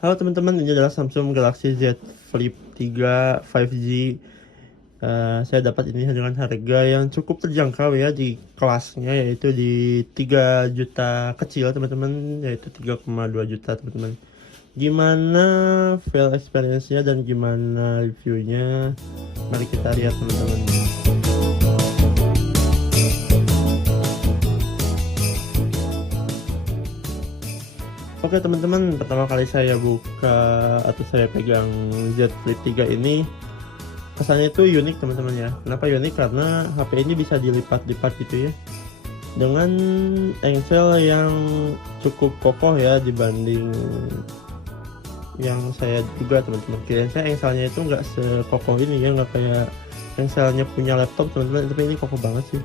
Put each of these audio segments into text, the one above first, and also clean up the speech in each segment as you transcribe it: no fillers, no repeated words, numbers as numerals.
Halo teman-teman, ini adalah Samsung Galaxy Z Flip 3 5G. Saya dapat ini dengan harga yang cukup terjangkau ya di kelasnya, yaitu di 3 juta kecil teman-teman, yaitu 3,2 juta teman-teman. Gimana feel experience-nya dan gimana reviewnya? Mari kita lihat teman-teman. Oke teman-teman, pertama kali saya buka atau saya pegang Z Flip 3 ini, kesannya itu unik teman-teman ya. Kenapa unik? Karena HP ini bisa dilipat-lipat gitu ya, dengan engsel yang cukup kokoh ya dibanding yang saya juga teman-teman. Kirain saya engselnya itu nggak sekokoh ini ya, nggak kayak engselnya punya laptop teman-teman, tapi ini kokoh banget sih.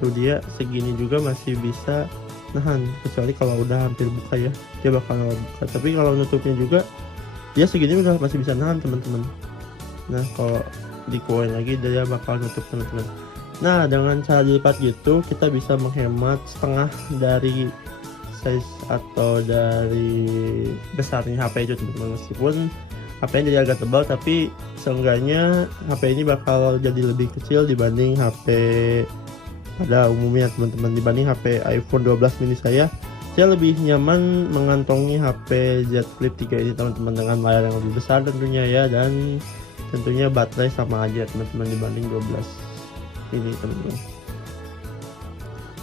Tuh dia segini juga masih bisa nahan, kecuali kalau udah hampir buka ya, dia bakal buka. Tapi kalau nutupnya juga dia segini udah masih bisa nahan teman-teman. Nah kalau dikeluarin lagi dia bakal nutup teman-teman. Nah dengan cara dilipat gitu kita bisa menghemat setengah dari size atau dari besarnya HP itu teman-teman. Meskipun HP ini jadi agak tebal, tapi seenggaknya HP ini bakal jadi lebih kecil dibanding HP pada umumnya teman-teman. Dibanding HP iPhone 12 mini saya lebih nyaman mengantongi HP Z Flip 3 ini teman-teman, dengan layar yang lebih besar tentunya ya, dan tentunya baterai sama aja teman-teman dibanding 12 ini teman-teman.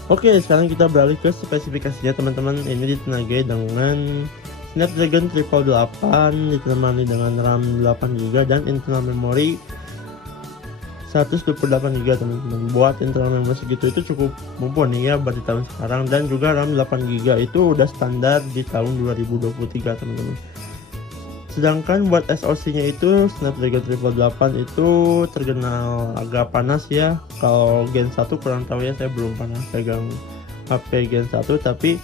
Oke, sekarang kita beralih ke spesifikasinya teman-teman. Ini ditenagai dengan Snapdragon 888, ditemani dengan RAM 8GB dan internal memory 128GB teman-teman. Buat internal memory segitu itu cukup mumpuni ya buat di tahun sekarang, dan juga RAM 8GB itu udah standar di tahun 2023 teman-teman. Sedangkan buat SoC-nya itu Snapdragon 888 itu terkenal agak panas ya. Kalau Gen 1 kurang tahu ya, saya belum pernah pegang HP Gen 1, tapi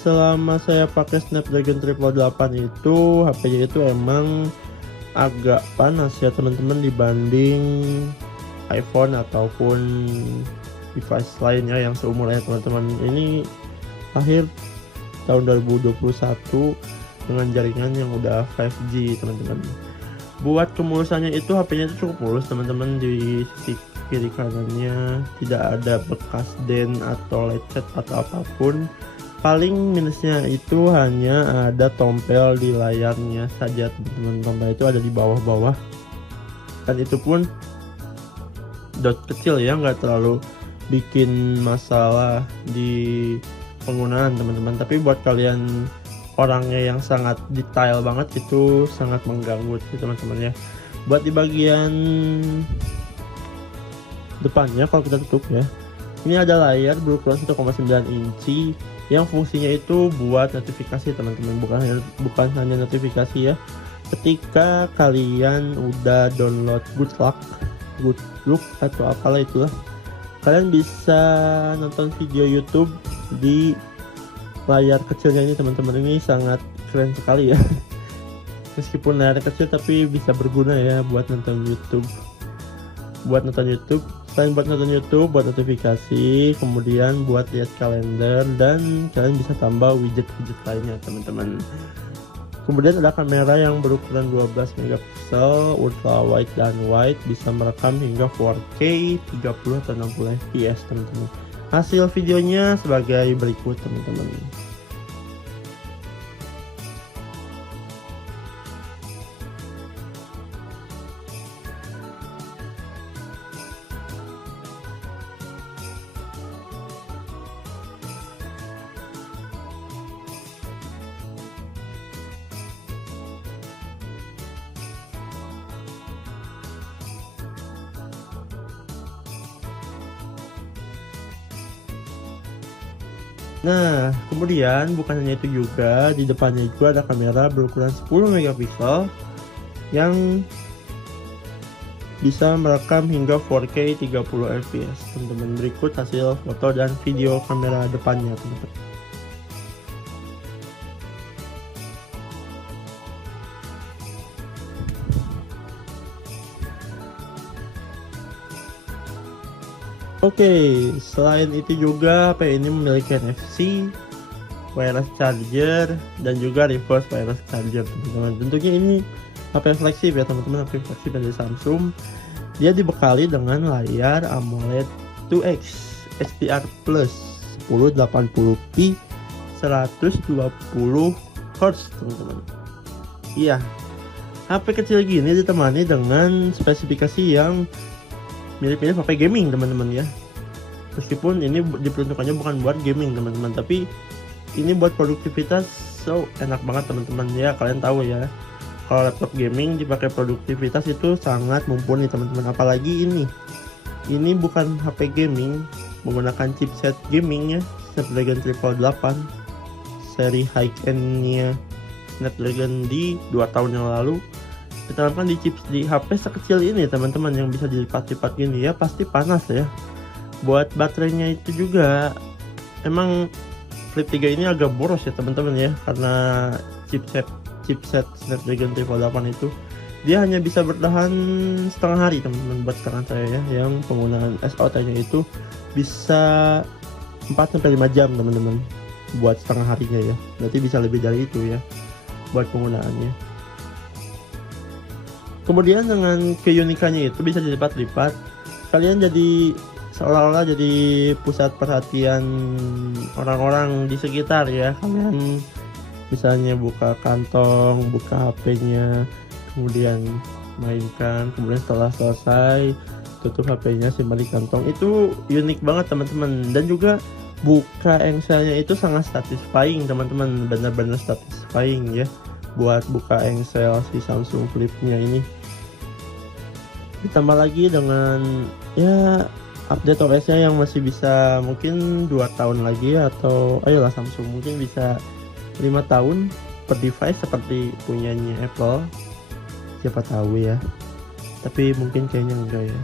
selama saya pakai Snapdragon 888 itu HP-nya itu emang agak panas ya teman-teman dibanding iPhone ataupun device lainnya yang seumurnya teman-teman. Ini lahir tahun 2021 dengan jaringan yang udah 5G teman-teman. Buat kemulusannya itu HP-nya itu cukup mulus teman-teman. Di sisi kiri kanannya tidak ada bekas den atau lecet atau apapun. Paling minusnya itu hanya ada tompel di layarnya saja teman-teman. Tompel itu ada di bawah-bawah, dan itu pun dot kecil ya, nggak terlalu bikin masalah di penggunaan teman-teman. Tapi buat kalian orangnya yang sangat detail banget itu sangat mengganggu sih teman-teman ya. Buat di bagian depannya kalau kita tutup ya, ini ada layar berukuran 1,9 inci yang fungsinya itu buat notifikasi teman-teman, bukan hanya notifikasi ya. Ketika kalian udah download Good Look atau apalah itulah, kalian bisa nonton video YouTube di layar kecilnya ini teman-teman. Ini sangat keren sekali ya. Meskipun layar kecil tapi bisa berguna ya buat nonton YouTube. Selain buat nonton YouTube, buat notifikasi, kemudian buat lihat kalender, dan kalian bisa tambah widget-widget lainnya teman-teman. Kemudian ada kamera yang berukuran 12 megapiksel, ultra wide dan wide, bisa merekam hingga 4K 30 atau 60 fps teman-teman. Hasil videonya sebagai berikut teman-teman. Nah, kemudian bukan hanya itu juga, di depannya juga ada kamera berukuran 10 megapiksel yang bisa merekam hingga 4K 30 fps. Teman-teman, berikut hasil foto dan video kamera depannya, teman-teman. Oke, selain itu juga HP ini memiliki NFC wireless charger dan juga reverse wireless charger teman-teman. Tentunya ini HP flagship ya teman-teman, HP flagship dari Samsung. Dia dibekali dengan layar AMOLED 2X HDR Plus 1080p 120 Hz teman-teman. Iya, HP kecil gini ditemani dengan spesifikasi yang mirip-mirip HP gaming teman-teman ya. Meskipun ini diperuntukannya bukan buat gaming teman-teman, tapi ini buat produktivitas. So enak banget teman-teman ya. Kalian tahu ya, kalau laptop gaming dipakai produktivitas itu sangat mumpuni teman-teman. Apalagi ini bukan HP gaming, menggunakan chipset gaming ya, Snapdragon 888 seri high-end-nya Snapdragon di 2 tahun yang lalu ditanamkan di HP sekecil ini teman-teman, yang bisa dilipat-lipat gini ya. Pasti panas ya. Buat baterainya itu juga emang Flip 3 ini agak boros ya teman-teman ya, karena chipset Snapdragon 888 itu dia hanya bisa bertahan setengah hari teman-teman. Buat sekarang saya ya, yang penggunaan SOT nya itu bisa 4-5 jam teman-teman buat setengah harinya ya. Berarti bisa lebih dari itu ya buat penggunaannya. Kemudian dengan keunikannya itu bisa dilipat-lipat, kalian jadi seolah-olah jadi pusat perhatian orang-orang di sekitar ya. Kalian misalnya buka kantong, buka HP-nya, kemudian mainkan, kemudian setelah selesai tutup HP-nya, simpan di kantong. Itu unik banget teman-teman. Dan juga buka engselnya itu sangat satisfying teman-teman, benar-benar satisfying ya buat buka engsel si Samsung Flip-nya ini. Ditambah lagi dengan ya update OS-nya yang masih bisa mungkin 2 tahun lagi, atau ayolah Samsung mungkin bisa 5 tahun per device seperti punyanya Apple. Siapa tahu ya, tapi mungkin kayaknya enggak ya.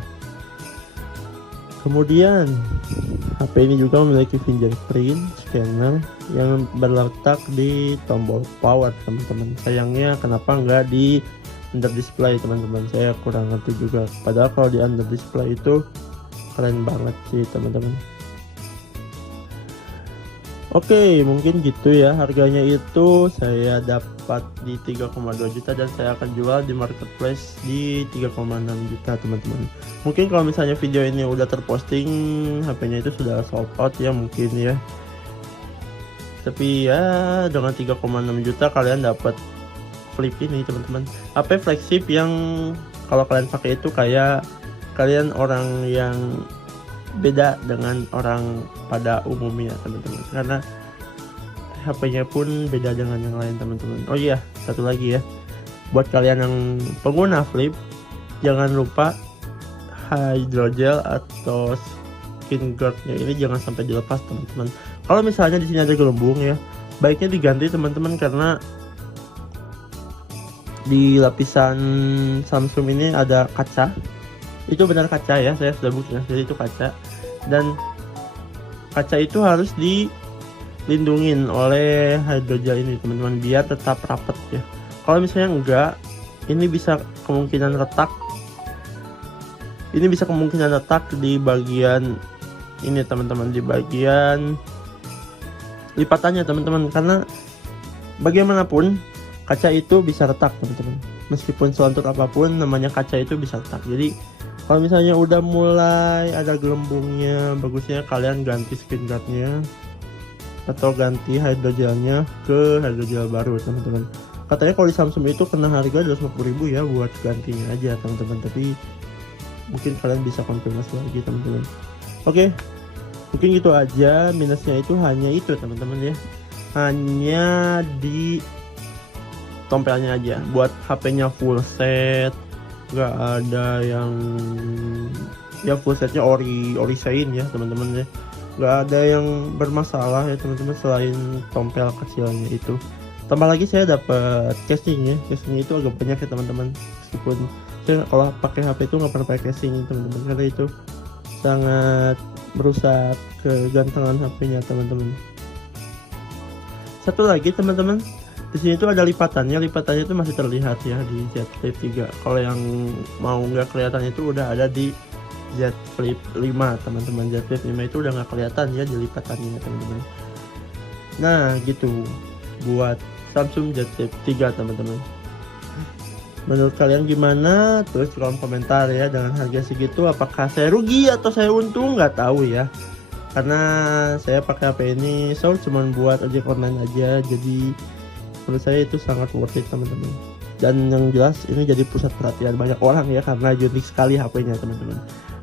Kemudian HP ini juga memiliki fingerprint scanner yang berletak di tombol power teman-teman. Sayangnya kenapa enggak di under display teman-teman, saya kurang ngerti juga. Padahal kalau di under display itu keren banget sih teman-teman. Oke, mungkin gitu ya. Harganya itu saya dapat di 3,2 juta dan saya akan jual di marketplace di 3,6 juta teman-teman. Mungkin kalau misalnya video ini udah terposting, HP-nya itu sudah sold out ya mungkin ya. Tapi ya dengan 3,6 juta kalian dapat Flip ini teman-teman. HP flagship yang kalau kalian pakai itu kayak kalian orang yang beda dengan orang pada umumnya teman-teman, karena HP-nya pun beda dengan yang lain teman-teman. Oh iya, satu lagi ya, buat kalian yang pengguna Flip, jangan lupa hydrogel atau skin guardnya ini jangan sampai dilepas teman-teman. Kalau misalnya di sini ada gelembung ya, baiknya diganti teman-teman, karena di lapisan Samsung ini ada kaca. Itu benar kaca ya, saya sudah buktikan, jadi itu kaca. Dan kaca itu harus dilindungin oleh hydrogel ini teman-teman, biar tetap rapat ya. Kalau misalnya enggak, ini bisa kemungkinan retak. Ini bisa kemungkinan retak di bagian ini teman-teman, di bagian lipatannya teman-teman, karena bagaimanapun kaca itu bisa retak teman-teman. Meskipun selentur apapun, namanya kaca itu bisa retak. Jadi kalau misalnya udah mulai ada gelembungnya, bagusnya kalian ganti skin guardnya atau ganti hydrogelnya ke hydrogel baru teman-teman. Katanya kalau di Samsung itu kena harga 250.000 ya buat gantinya aja teman-teman, tapi mungkin kalian bisa konfirmasi lagi teman-teman. Oke, mungkin gitu aja. Minusnya itu hanya itu teman-teman ya, hanya di tompelnya aja. Buat HP-nya full set, nggak ada yang ya full setnya ori shine ya teman-teman ya, nggak ada yang bermasalah ya teman-teman selain tompel kecilnya itu. Tambah lagi saya dapat casing ya, casingnya itu agak banyak ya teman-teman, meskipun saya kalau pakai HP itu nggak pernah pakai casing teman-teman, karena itu sangat merusak kegantengan HP-nya teman-teman. Satu lagi teman-teman, di sini tuh ada lipatannya itu masih terlihat ya di Z Flip 3. Kalau yang mau nggak kelihatan itu udah ada di Z Flip 5 teman-teman. Z Flip 5 itu udah nggak kelihatan ya di lipatannya teman-teman. Nah gitu buat Samsung Z Flip 3 teman-teman. Menurut kalian gimana? Tulis di kolom komentar ya. Dengan harga segitu apakah saya rugi atau saya untung? Nggak tahu ya. Karena saya pakai HP ini cuma buat ojek online aja. Jadi menurut saya itu sangat worth it teman-teman. Dan yang jelas ini jadi pusat perhatian banyak orang ya, karena unik sekali HP-nya teman-teman.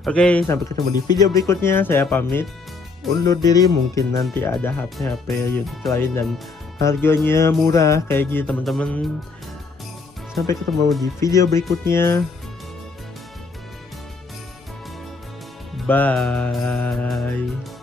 Oke, sampai ketemu di video berikutnya. Saya pamit undur diri. Mungkin nanti ada HP-HP unik lain dan harganya murah kayak gini teman-teman. Sampai ketemu di video berikutnya. Bye.